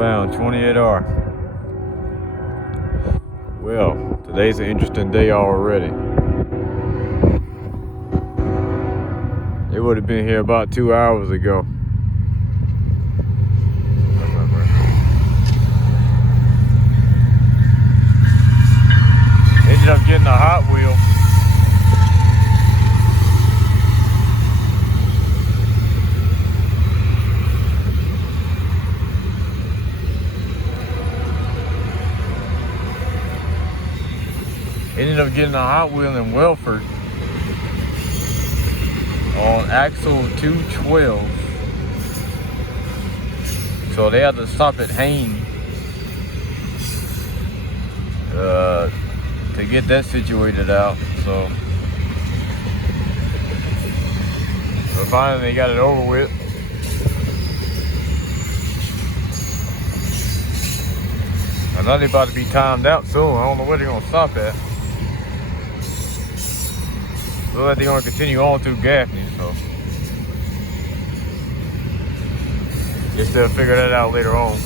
Southbound 28R. Well, today's an interesting day already. They would have been here about 2 hours ago. Ended up getting a Hot Wheel. Ended up getting a Hot Wheel in Welford on axle 212. So they had to stop at Hain to get that situated out. So finally they got it over with. I know they're about to be timed out soon. I don't know where they're gonna stop at. Looks like they're going to continue on through Gaffney, so guess they'll figure that out later on.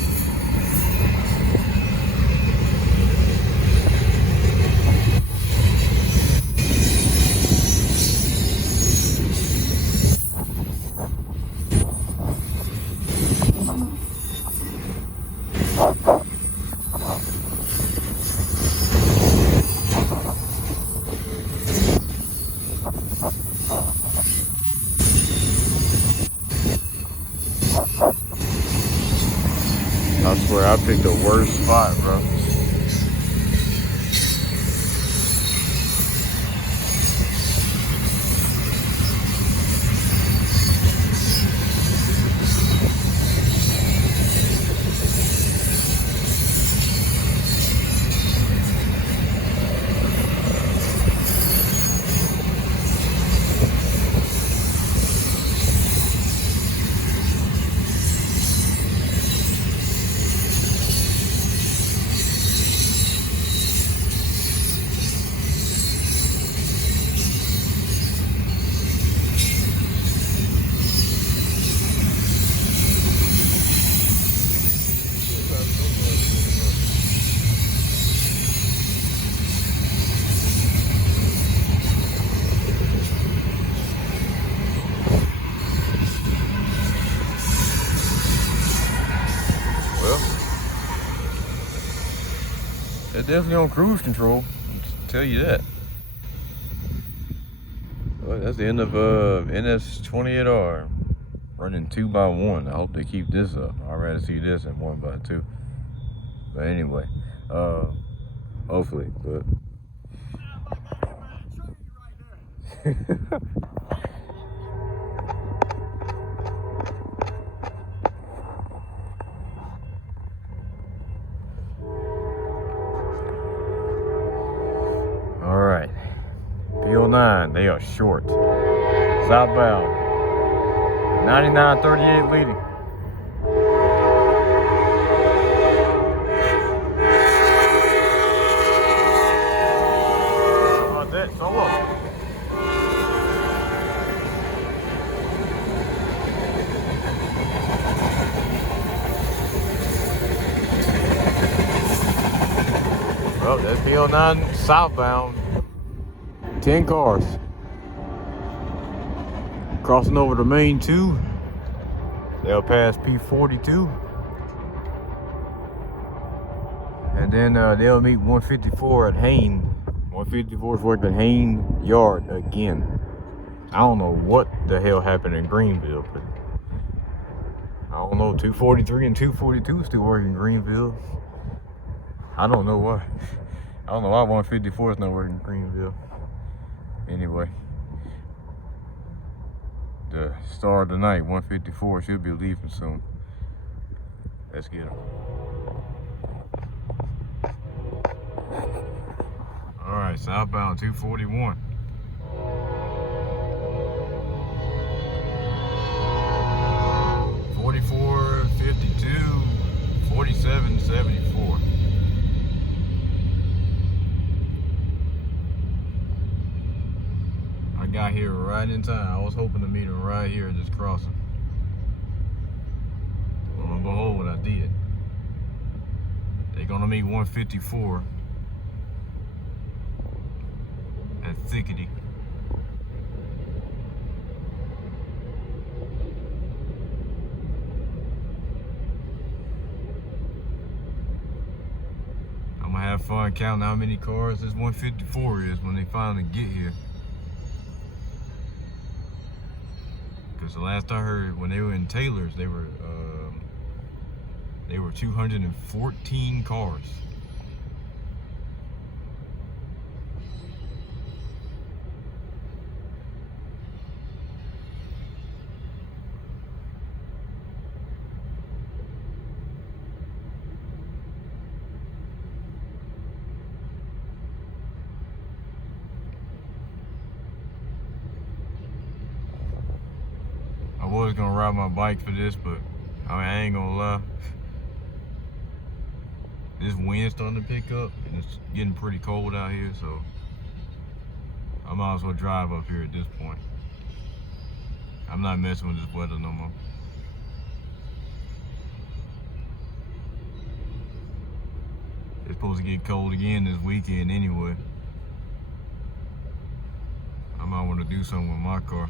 I swear I picked the worst spot, bro. They're definitely on cruise control, I'll tell you that. Well, that's the end of NS28R running 2x1. I hope they keep this up. I'd rather see this than 1x2. But anyway, hopefully, but all right, P09, they are short. Southbound, 99.38 leading. How about that? Solo. Well, that's P09 southbound. 10 cars. Crossing over the main 2. They'll pass P42. And then they'll meet 154 at Hain. 154 is working Hain Yard again. I don't know what the hell happened in Greenville, but I don't know. 243 and 242 is still working in Greenville. I don't know why. I don't know why 154 is not working in Greenville. Anyway, the star of the night, 154, should be leaving soon. Let's get him. All right, southbound 241. 44, 52, 47, 74. I got here right in time. I was hoping to meet him right here, just crossing. Lo and behold, I did. They're gonna meet 154 at Thickety. I'm gonna have fun counting how many cars this 154 is when they finally get here. Because the last I heard, when they were in Taylor's, they were 214 cars. I was gonna ride my bike for this, but I ain't gonna lie. This wind's starting to pick up and it's getting pretty cold out here, so I might as well drive up here at this point. I'm not messing with this weather no more. It's supposed to get cold again this weekend anyway. I might want to do something with my car.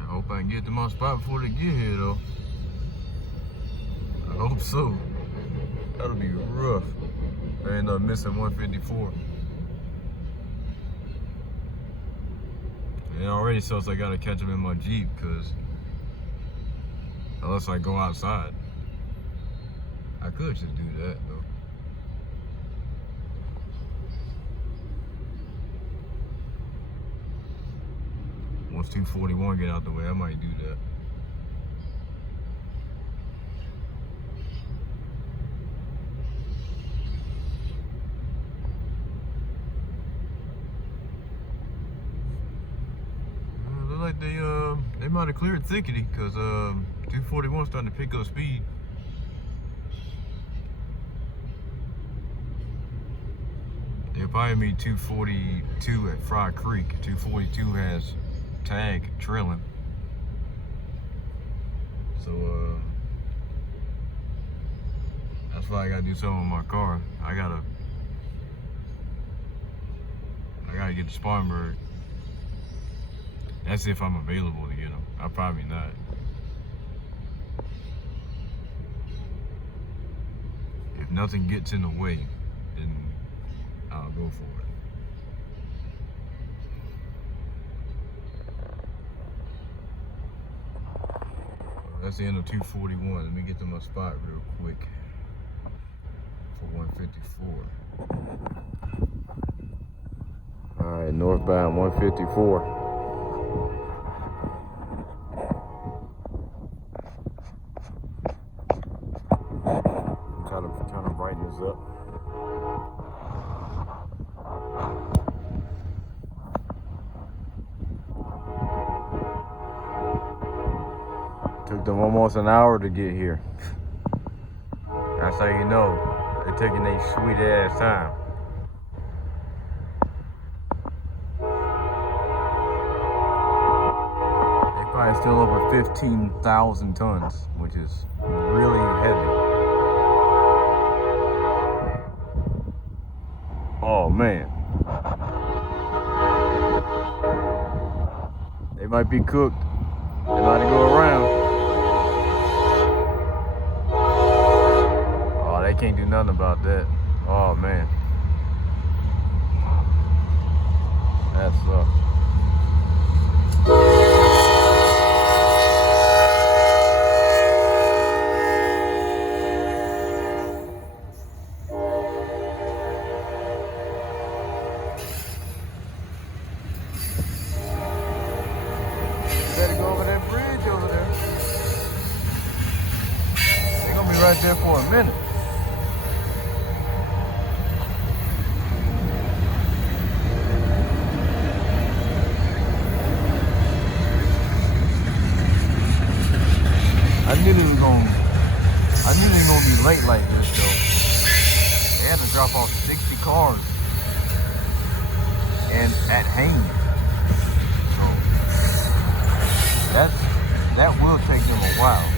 I hope I can get to my spot before they get here though. I hope so. That'll be rough. I end up missing 154. And it already sucks I gotta catch them in my Jeep, because unless I go outside. I could just do that though. Once 241 get out the way, I might do that. Look like they might have cleared Thickety, because 241 starting to pick up speed. They'll probably meet 242 at Fry Creek. 242 has tag trailing. So that's why I gotta do something with my car. I gotta get to Spartanburg. That's if I'm available to get them. I'm probably not. If nothing gets in the way, then I'll go for it. That's the end of 241. Let me get to my spot real quick for 154. All right, northbound 154. Trying to brighten this up. Took them almost an hour to get here. That's how you know they're taking their sweet ass time. They probably still over 15,000 tons, which is really heavy. Oh man. They might be cooked. They might go around. Oh, they can't do nothing about that. Oh man. That sucks. Better go over that bridge over there. a minute. I knew they were gonna be late like this though. They had to drop off 60 cars and at Haines. So that will take them a while.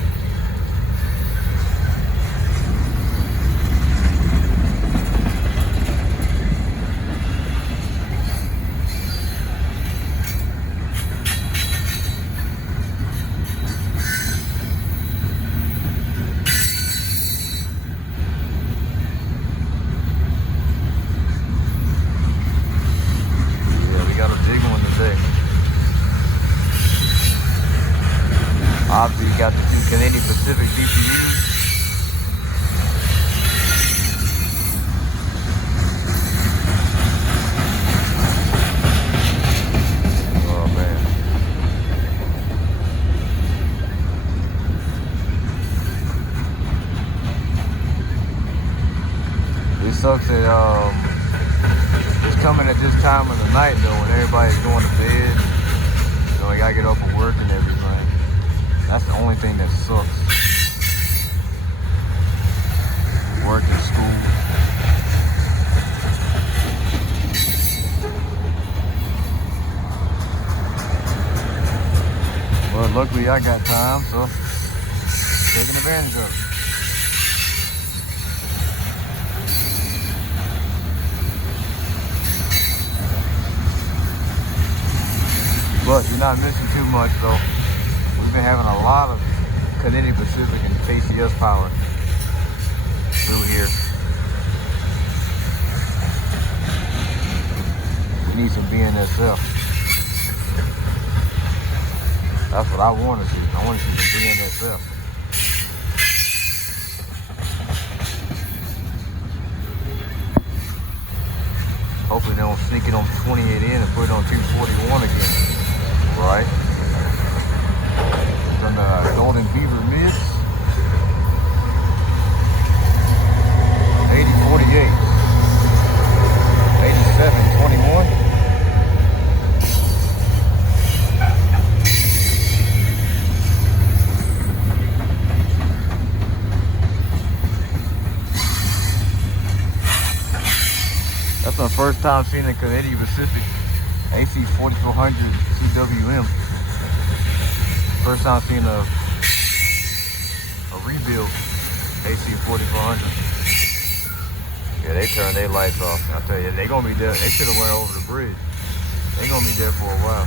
Obviously, you got the two Canadian Pacific Dpus. Oh man. It sucks that it's coming at this time of the night though, when everybody's going to bed. You know, you gotta get up for work and everything. That's the only thing that sucks. Work and school. But luckily I got time, so taking advantage of it. But you're not missing too much though. We've been having a lot of Canadian Pacific and KCS power through here. We need some BNSF. That's what I want to see. I want to see some BNSF. Hopefully they don't sneak it on 28 in and put it on 241 again. Right? From the Golden Beaver Mids. 80-48. 87-21. That's my first time seeing a Canadian Pacific AC 4400 CWM. First time seeing a rebuild AC 4400. Yeah, they turned their lights off. I tell you, they gonna be there. They should have went over the bridge. They gonna be there for a while.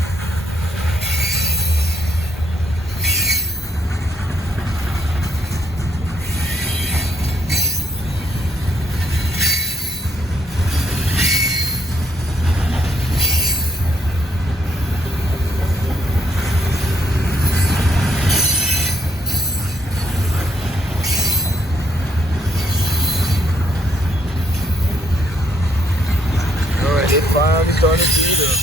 It's finally starting to heat up.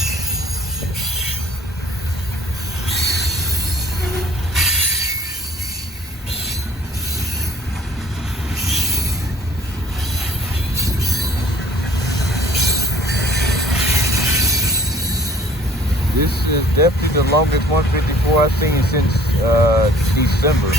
This is definitely the longest 154 I've seen since December.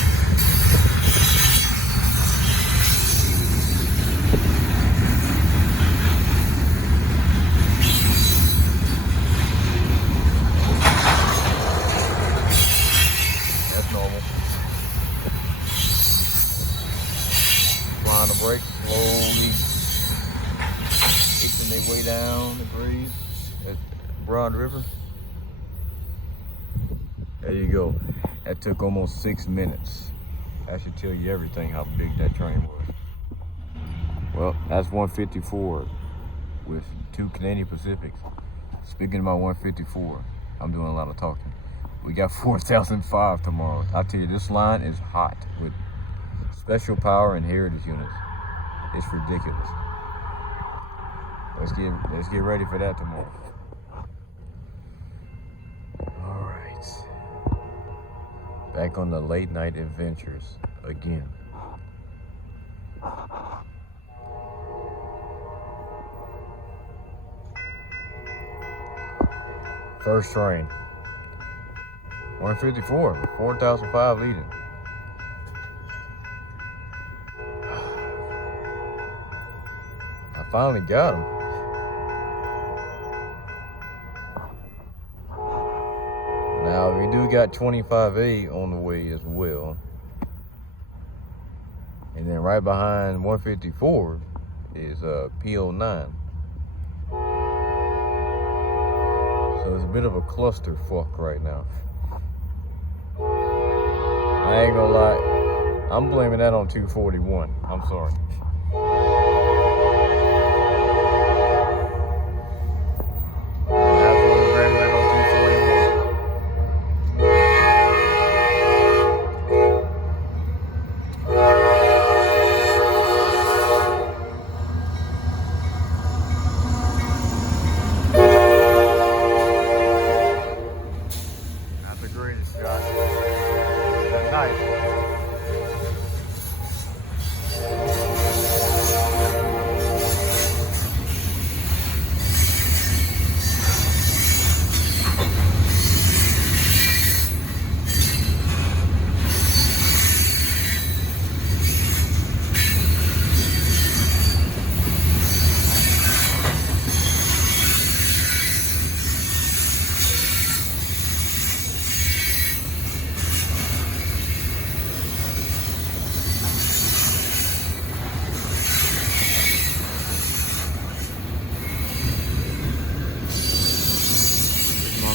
Applying the brakes slowly, itching their way down the grade at Broad River. There you go. That took almost 6 minutes. That should tell you everything how big that train was. Well, that's 154 with 2 Canadian Pacifics. Speaking about 154, I'm doing a lot of talking. We got 4005 tomorrow. I tell you, this line is hot with special power and heritage units. It's ridiculous. Let's get ready for that tomorrow. All right. Back on the late night adventures again. First train. 154, 4,005 leading. I finally got him. Now we do got 25A on the way as well. And then right behind 154 is PO9. So it's a bit of a clusterfuck right now. I ain't gonna lie, I'm blaming that on 241. I'm sorry. Absolutely blaming that on 241. Not the greatest shot. That's nice.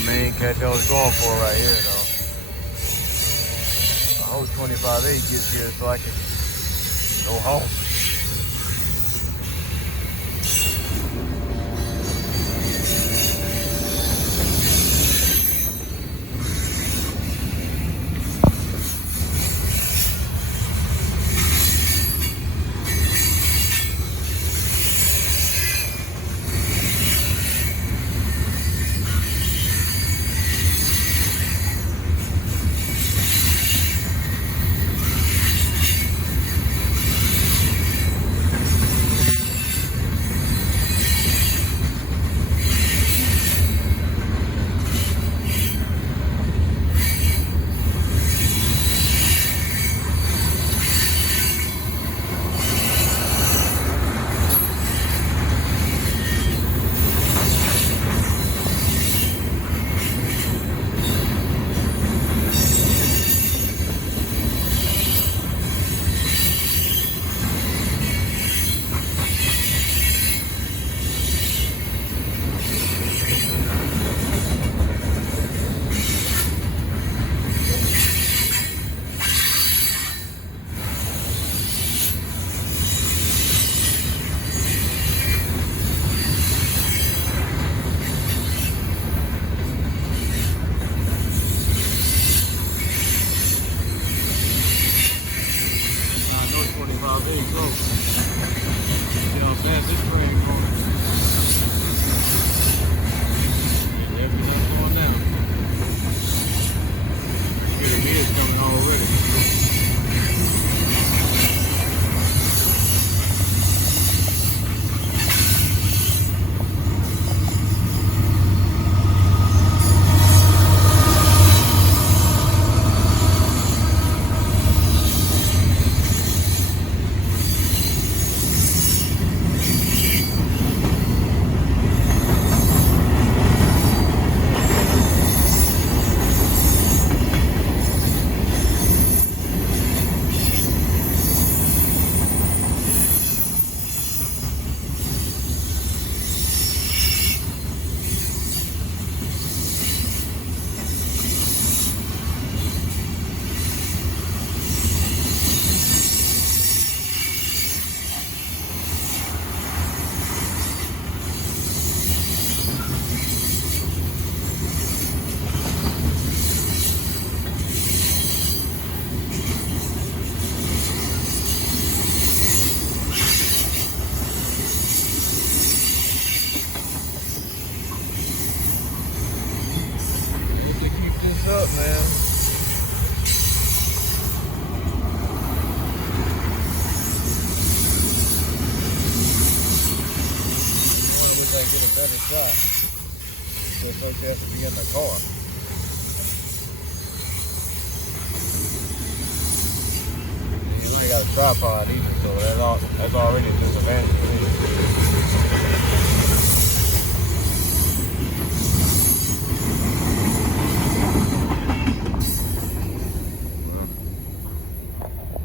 Main catch I was going for right here, though. I hope 25A gets here so I can go home. Just so you have to be in the car. You ain't got a tripod either, so that's already a disadvantage for me.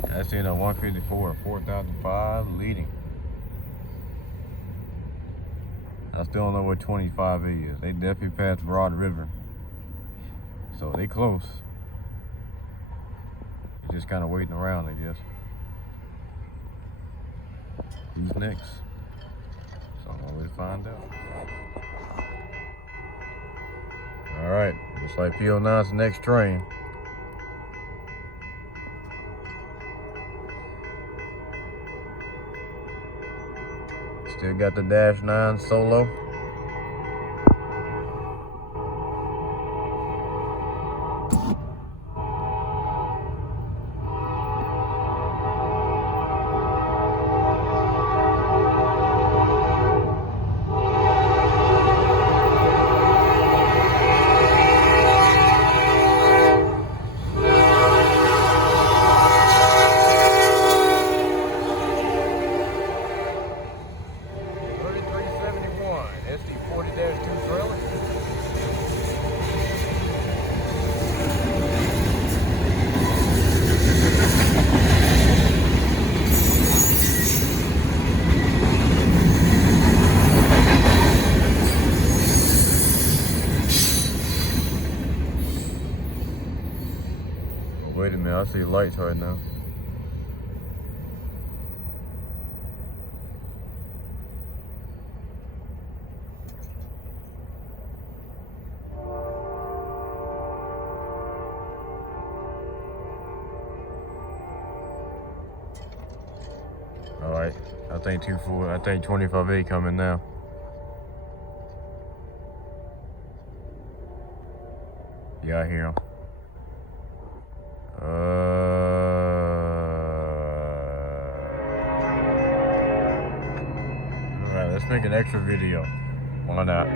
That's in a 154, 4,005 leading. I still don't know what 25A is. They definitely passed Broad River, so they close. They're just kind of waiting around, I guess. Who's next? So I'm going to find out. All right, looks like P09's the next train. Still got the -9 solo. Wait a minute, I see lights right now. All right, I think 25A coming now. Yeah, I hear him. Alright, let's make an extra video. Why not?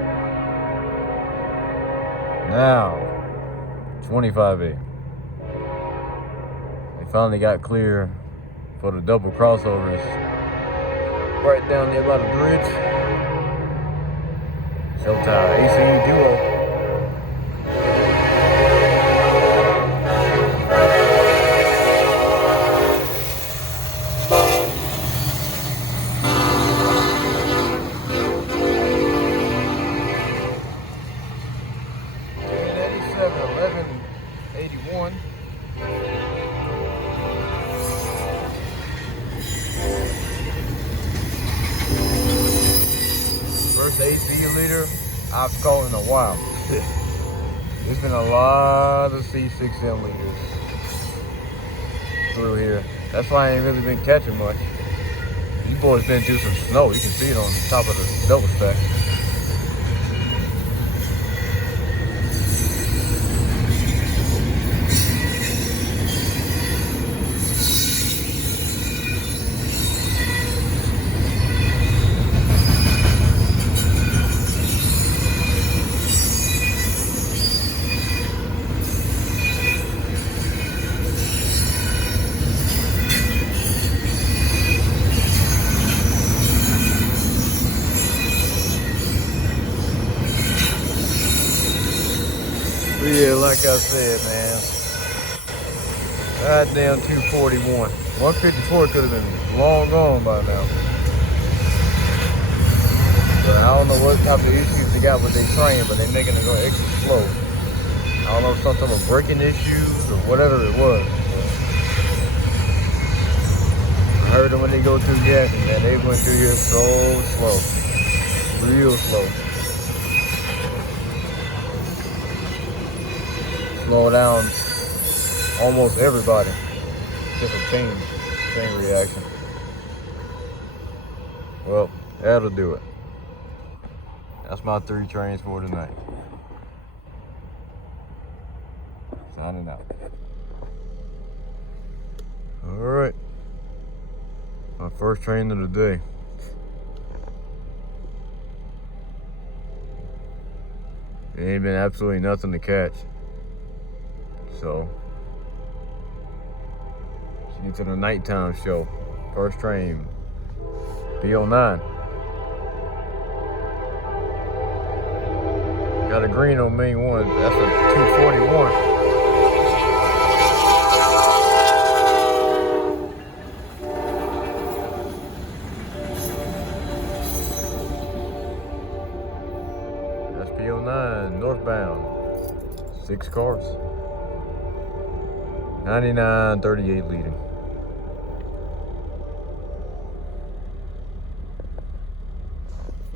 Now, 25A. They finally got clear for the double crossovers right down there by the bridge. Showtime, AC Duo. First AC leader I've called in a while. There's been a lot of C6M leaders through here. That's why I ain't really been catching much. These boys been through some snow. You can see it on the top of the double stack. Yeah, like I said, man. Goddamn 241. 154 could have been long gone by now. But I don't know what type of issues they got with their train, but they're making it go extra slow. I don't know if some type of braking issues or whatever it was. I heard them when they go through Jackson, man. They went through here so slow. Real slow. Slow down almost everybody. Just a chain reaction. Well, that'll do it. That's my 3 trains for tonight. Signing out. Alright. My first train of the day. There ain't been absolutely nothing to catch. So, into the nighttime show. First train, P09. Got a green on main one. That's a 241. That's P09 northbound. 6 cars. 99.38 leading.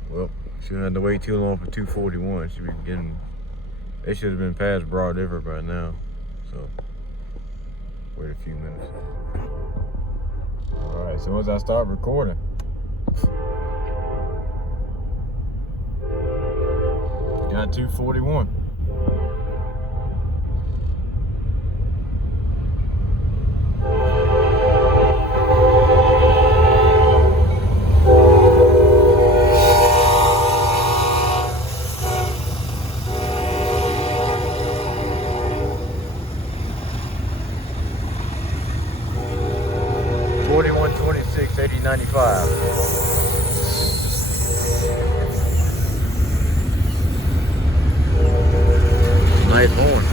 Well, shouldn't have to wait too long for 241. Should be getting. They should have been past Broad River by now. So wait a few minutes. All right. So as I start recording, got 241. $41.26, $80.95. Nice horn.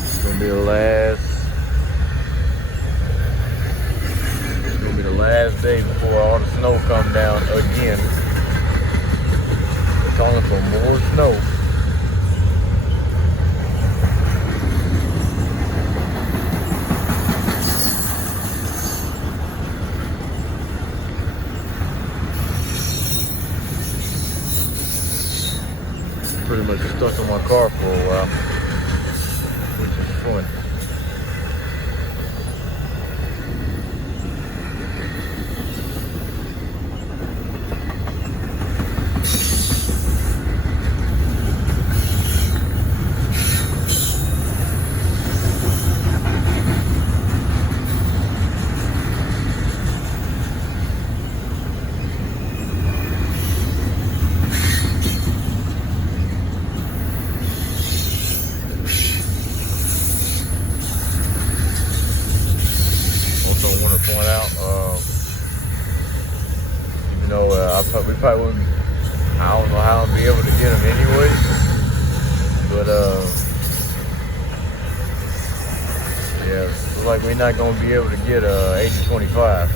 It's gonna be the last day before all the snow come down again. We're calling for more snow. Pretty much stuck in my car for a while, which is fun. Point out, even though we probably wouldn't, I don't know how I'll be able to get them anyway, but yeah, looks like we're not going to be able to get 8025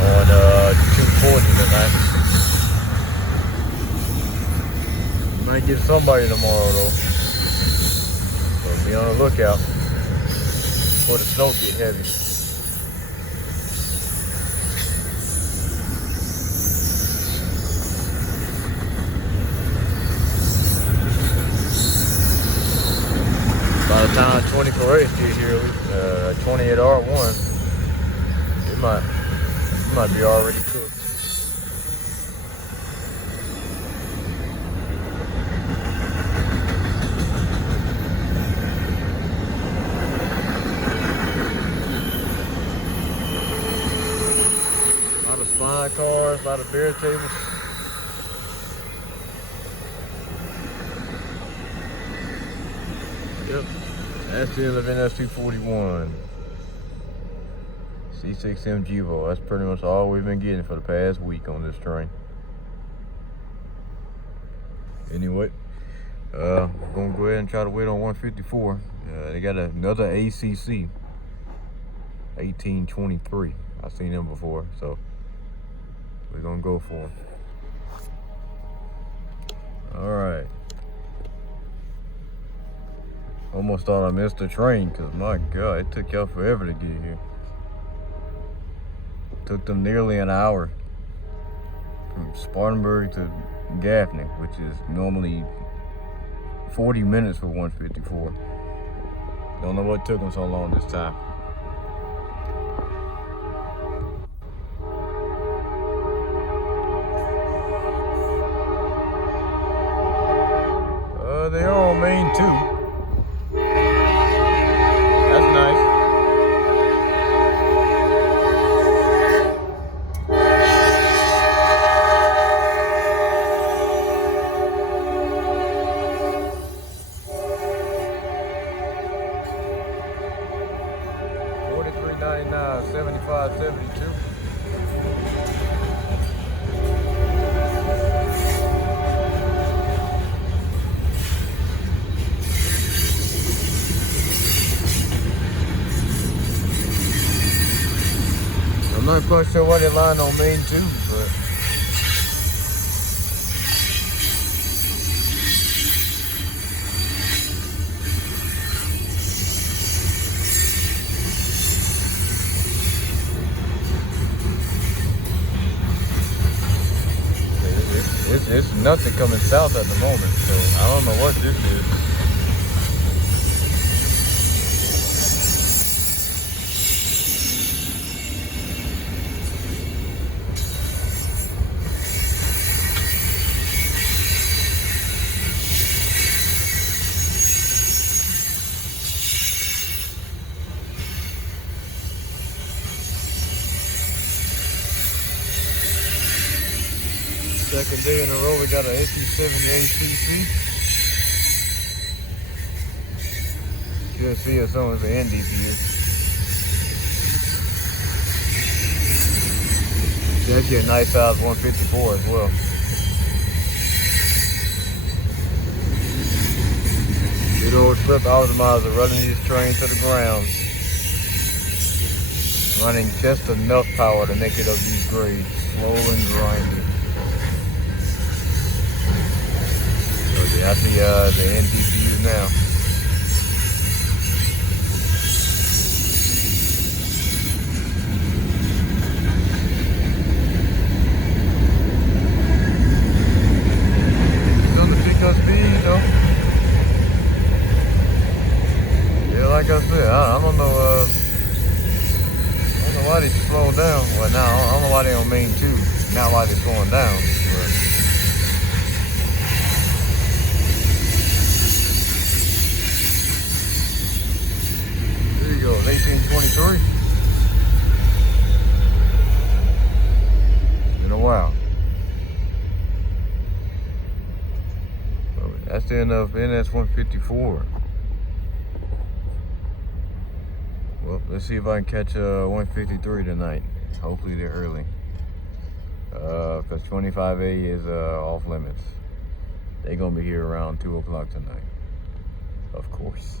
on 240 tonight. Might get somebody tomorrow though, so be on the lookout before the snow get heavy. By the time 24H get here, 20 at R1, it might be already cooked. Spine cars, a lot of beer tables. Yep, that's the 11S241 C6M Juvo. That's pretty much all we've been getting for the past week on this train. Anyway, we're gonna go ahead and try to wait on 154. They got another ACC 1823. I've seen them before, so we're gonna go for them. All right. Almost thought I missed the train because my God, it took y'all forever to get here. Took them nearly an hour from Spartanburg to Gaffney, which is normally 40 minutes for 154. Don't know what took them so long this time. they are on Main too. That's nice. $43.99, 75.72. I'm not quite sure why they line on Main too, but it's nothing coming south at the moment, so I don't know what this is. Second day in a row, we got an 1870 ACC. Should see us on the NDPU. It's actually a nice size 154 as well. Good old trip optimizer running this train to the ground. Running just enough power to make it up these grades, slow and grindy. I see the NDPU now. Still to pick up speed though. Yeah, like I said, I don't know. I don't know why they slowed down. Well, now I don't know why they on Main 2. Not why they're slowing down. But there you go, 1823. It's been a while. So that's the end of NS 154. Well, let's see if I can catch 153 tonight. Hopefully they're early. Because 25A is off limits. They're gonna be here around 2 o'clock tonight. Of course.